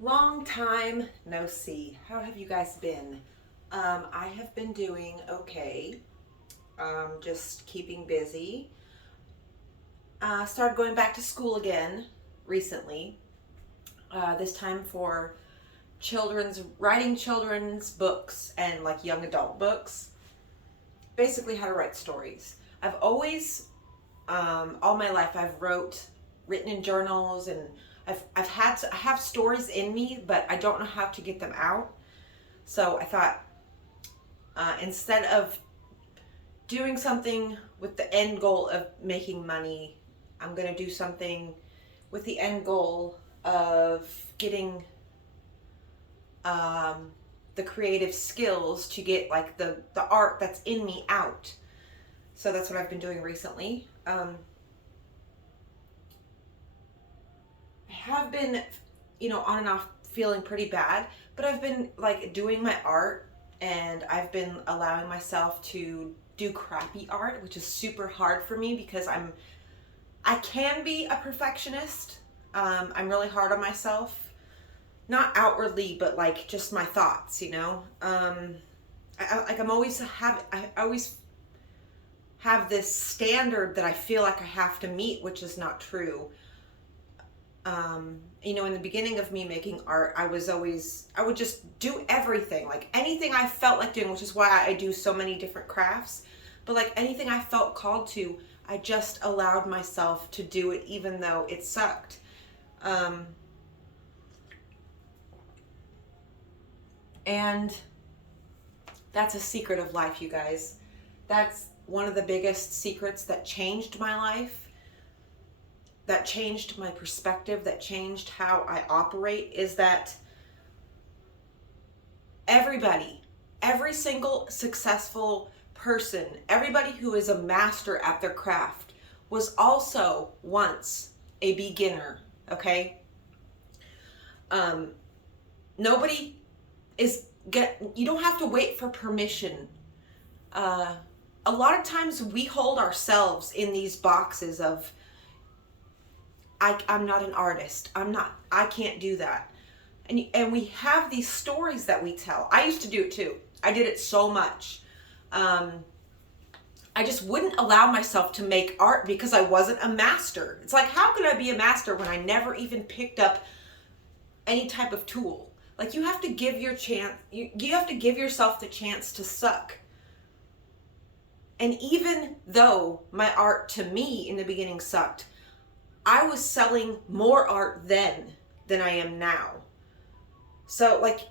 Long time no see. How have you guys been? I have been doing okay. Just keeping busy. Started going back to school again recently. This time for writing children's books and like young adult books. Basically, how to write stories. I've always, all my life, written in journals, and I have stories in me, but I don't know how to get them out. So I thought, instead of doing something with the end goal of making money, I'm gonna do something with the end goal of getting the creative skills to get like the art that's in me out. So that's what I've been doing recently. I have been, on and off feeling pretty bad, but I've been like doing my art, and I've been allowing myself to do crappy art, which is super hard for me because I can be a perfectionist. I'm really hard on myself, not outwardly, but like just my thoughts, I always have this standard that I feel like I have to meet, which is not true. In the beginning of me making art, I would just do everything, like anything I felt like doing, which is why I do so many different crafts. But like anything I felt called to, I just allowed myself to do it, even though it sucked. And that's a secret of life, you guys. That's one of the biggest secrets that changed my life, that changed my perspective, that changed how I operate, is that every single successful person, everybody who is a master at their craft was also once a beginner, okay? Nobody you don't have to wait for permission. A lot of times we hold ourselves in these boxes of, I'm not an artist. I can't do that. And we have these stories that we tell. I used to do it too. I did it so much. I just wouldn't allow myself to make art because I wasn't a master. It's like, how could I be a master when I never even picked up any type of tool? Like, you have to give you have to give yourself the chance to suck. And even though my art to me in the beginning sucked, I was selling more art then than I am now. So like,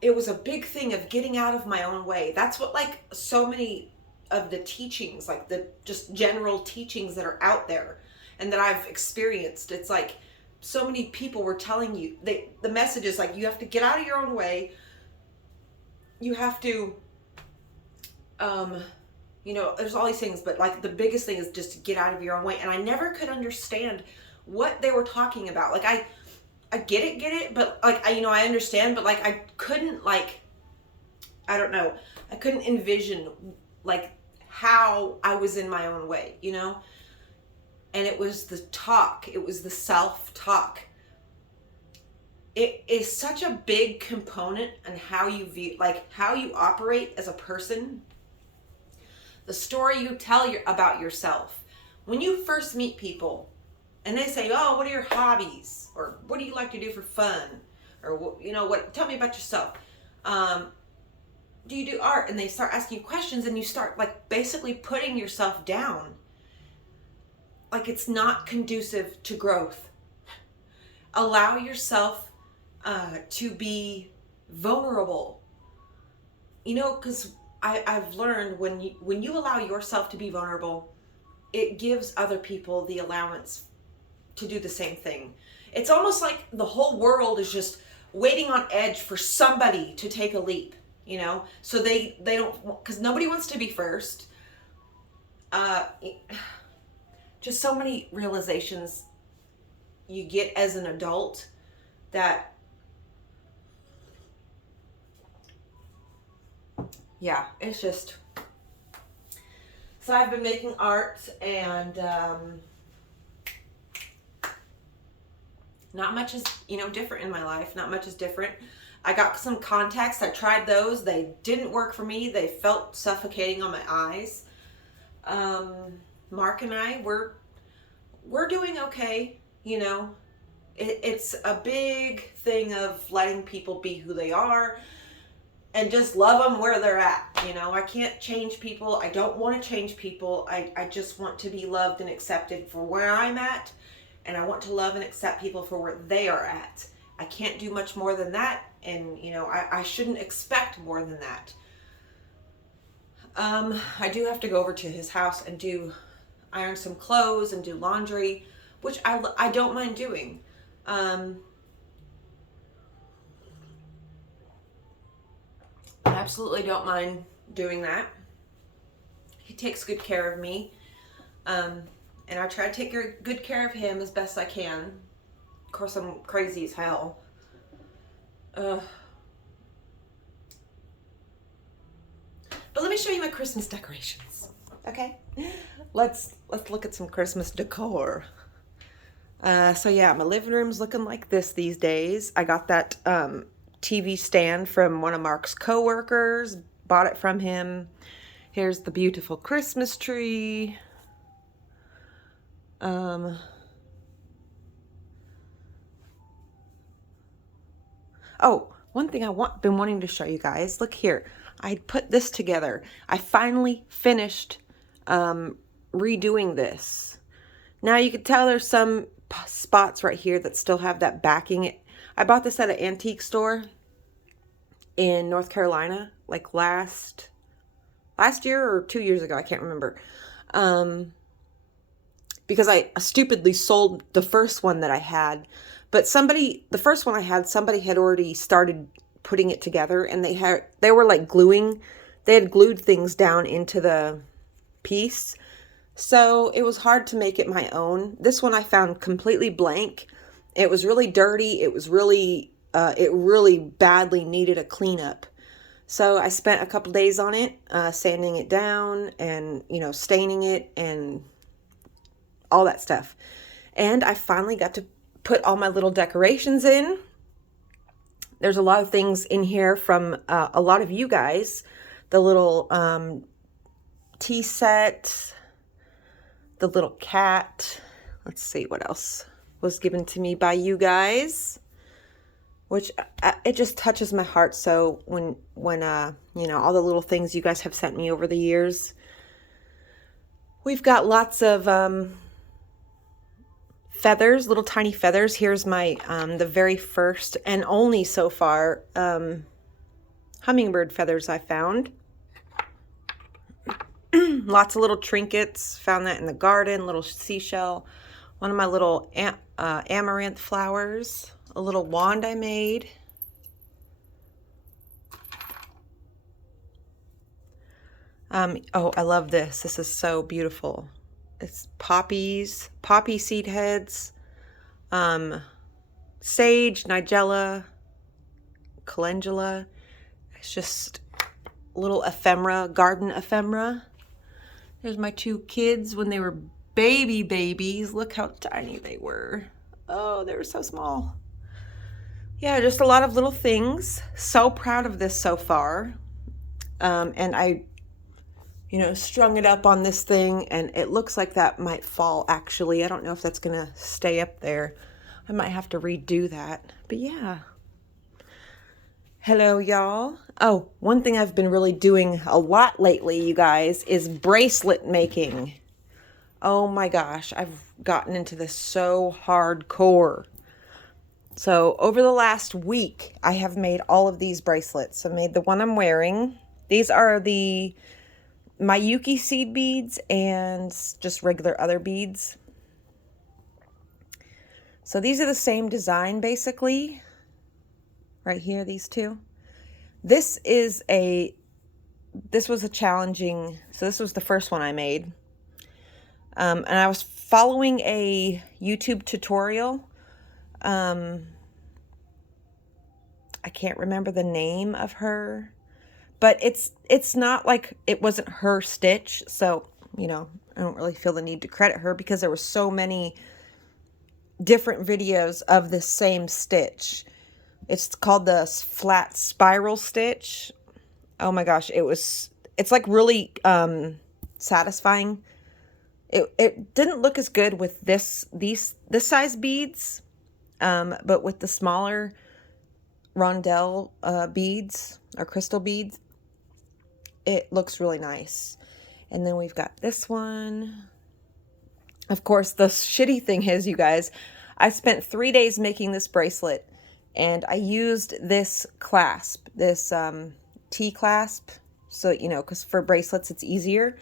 it was a big thing of getting out of my own way. That's what like so many of the teachings, like the just general teachings that are out there and that I've experienced, it's like so many people were telling you, the message is like, you have to get out of your own way. You have to, there's all these things, but like the biggest thing is just to get out of your own way. And I never could understand what they were talking about. Like I get it, but like I understand, but like I couldn't I don't know. I couldn't envision like how I was in my own way, And it was the self-talk. It is such a big component on how you view, like how you operate as a person. The story you tell about yourself. When you first meet people and they say, oh, what are your hobbies? Or what do you like to do for fun? Or, tell me about yourself. Do you do art? And they start asking you questions, and you start like basically putting yourself down. Like, it's not conducive to growth. Allow yourself to be vulnerable. Because I've learned when you allow yourself to be vulnerable, it gives other people the allowance to do the same thing. It's almost like the whole world is just waiting on edge for somebody to take a leap, so they don't, because nobody wants to be first. Just so many realizations you get as an adult that, yeah, it's just, so I've been making art, and Not much is, different in my life. Not much is different. I got some contacts. I tried those. They didn't work for me. They felt suffocating on my eyes. Mark and I, we're doing okay. It's a big thing of letting people be who they are and just love them where they're at. I can't change people. I don't want to change people. I just want to be loved and accepted for where I'm at. And I want to love and accept people for where they are at. I can't do much more than that. And, I shouldn't expect more than that. I do have to go over to his house and iron some clothes and do laundry, which I don't mind doing. I absolutely don't mind doing that. He takes good care of me. And I try to take good care of him as best I can. Of course, I'm crazy as hell. But let me show you my Christmas decorations. Okay? Let's look at some Christmas decor. So yeah, my living room's looking like this these days. I got that TV stand from one of Mark's coworkers. Bought it from him. Here's the beautiful Christmas tree. Oh, one thing been wanting to show you guys. Look here. I put this together. I finally finished redoing this. Now you can tell there's some spots right here that still have that backing. I bought this at an antique store in North Carolina, like last year or 2 years ago. I can't remember. Because I stupidly sold the first one that I had. But the first one I had, somebody had already started putting it together, and they were like they had glued things down into the piece. So it was hard to make it my own. This one I found completely blank. It was really dirty. It really badly needed a cleanup. So I spent a couple days on it, sanding it down and, staining it and all that stuff. And I finally got to put all my little decorations in. There's a lot of things in here from a lot of you guys. The little tea set, the little cat. Let's see what else was given to me by you guys, which it just touches my heart. So when all the little things you guys have sent me over the years. We've got lots of feathers, little tiny feathers. Here's my the very first and only so far hummingbird feathers I found. Lots of little trinkets. Found that in the garden. Little seashell. One of my little amaranth flowers. A little wand I made. Oh, I love this. This is so beautiful. It's poppy seed heads, sage, nigella, calendula. It's just little ephemera, garden ephemera. There's my two kids when they were babies. Look how tiny they were. Oh, they were so small. Yeah, just a lot of little things. So proud of this so far. And I strung it up on this thing, and it looks like that might fall, actually. I don't know if that's going to stay up there. I might have to redo that. But yeah. Hello, y'all. Oh, one thing I've been really doing a lot lately, you guys, is bracelet making. Oh my gosh, I've gotten into this so hardcore. So over the last week, I have made all of these bracelets. I made the one I'm wearing. These are the Mayuki seed beads and just regular other beads. So these are the same design basically. Right here, these two. This was a challenging, so this was the first one I made. And I was following a YouTube tutorial. I can't remember the name of her. But it's not like it wasn't her stitch, so, I don't really feel the need to credit her because there were so many different videos of the same stitch. It's called the flat spiral stitch. Oh my gosh, it's like really satisfying. It didn't look as good with this size beads, but with the smaller rondelle beads or crystal beads, it looks really nice. And then we've got this one. Of course, the shitty thing is, you guys, I spent 3 days making this bracelet, and I used this clasp, this T-clasp, so, you know, because for bracelets it's easier.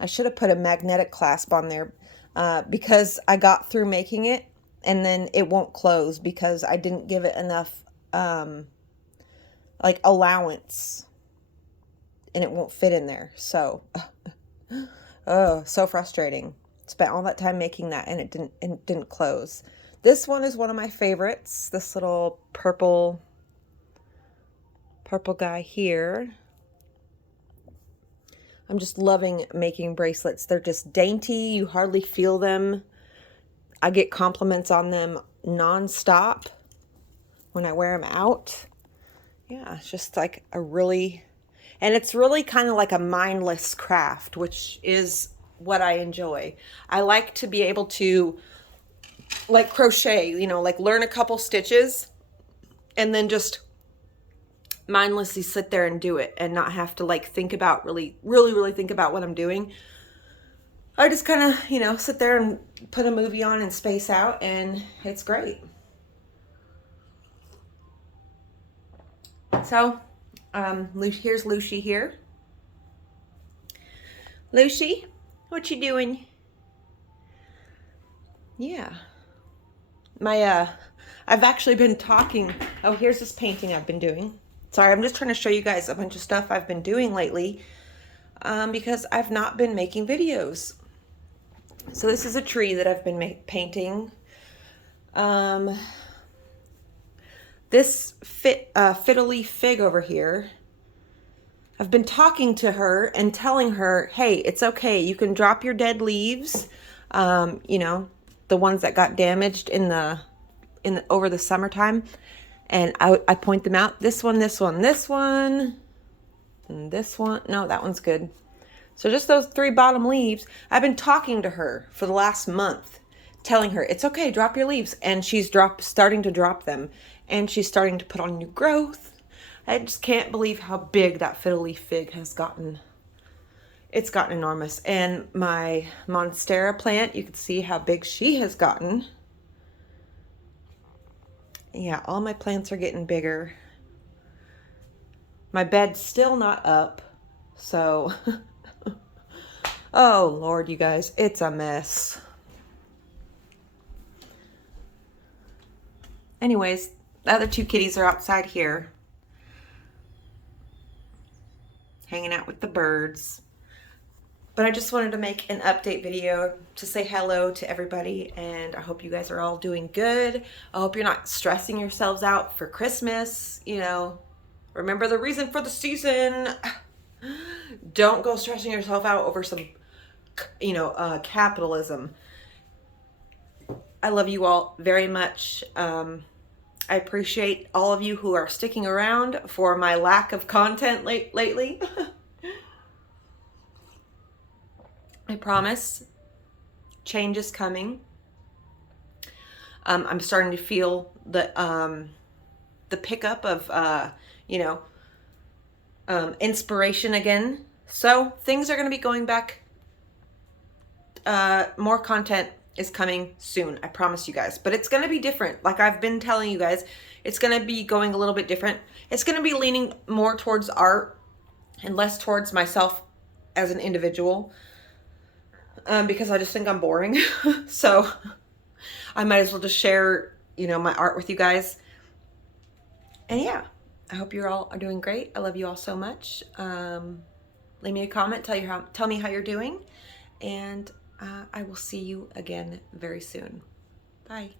I should have put a magnetic clasp on there because I got through making it, and then it won't close because I didn't give it enough like allowance, and it won't fit in there. So, oh, so frustrating. Spent all that time making that, and it didn't close. This one is one of my favorites. This little purple guy here. I'm just loving making bracelets. They're just dainty. You hardly feel them. I get compliments on them nonstop when I wear them out. Yeah, it's just like and it's really kind of like a mindless craft, which is what I enjoy. I like to be able to like crochet, you know, like learn a couple stitches and then just mindlessly sit there and do it and not have to like think about really think about what I'm doing. I just kind of, you know, sit there and put a movie on and space out, and it's great. So, here's Lucy here. Lucy, what you doing? Yeah. I've actually been talking. Oh, here's this painting I've been doing. Sorry, I'm just trying to show you guys a bunch of stuff I've been doing lately because I've not been making videos. So this is a tree that I've been painting. This fiddly fig over here, I've been talking to her and telling her, hey, it's okay. You can drop your dead leaves, you know, the ones that got damaged over the summertime. And I point them out. This one, this one, this one, and this one. No, that one's good. So just those 3 bottom leaves. I've been talking to her for the last month, telling her, it's okay, drop your leaves. And she's starting to drop them. And she's starting to put on new growth. I just can't believe how big that fiddly fig has gotten. It's gotten enormous. And my monstera plant, you can see how big she has gotten. Yeah, all my plants are getting bigger. My bed's still not up, so oh Lord, you guys, it's a mess. Anyways, the other 2 kitties are outside here, hanging out with the birds. But I just wanted to make an update video to say hello to everybody, and I hope you guys are all doing good. I hope you're not stressing yourselves out for Christmas. You know, remember the reason for the season. Don't go stressing yourself out over some, you know, capitalism. I love you all very much. I appreciate all of you who are sticking around for my lack of content lately. I promise change is coming. I'm starting to feel the pickup of, you know, inspiration again. So things are going to be going back. More content is coming soon. I promise you guys, but it's going to be different. Like I've been telling you guys, it's going to be going a little bit different. It's going to be leaning more towards art and less towards myself as an individual. Because I just think I'm boring. So I might as well just share, you know, my art with you guys. And yeah, I hope you all are doing great. I love you all so much. Leave me a comment, tell me how you're doing, and I will see you again very soon. Bye.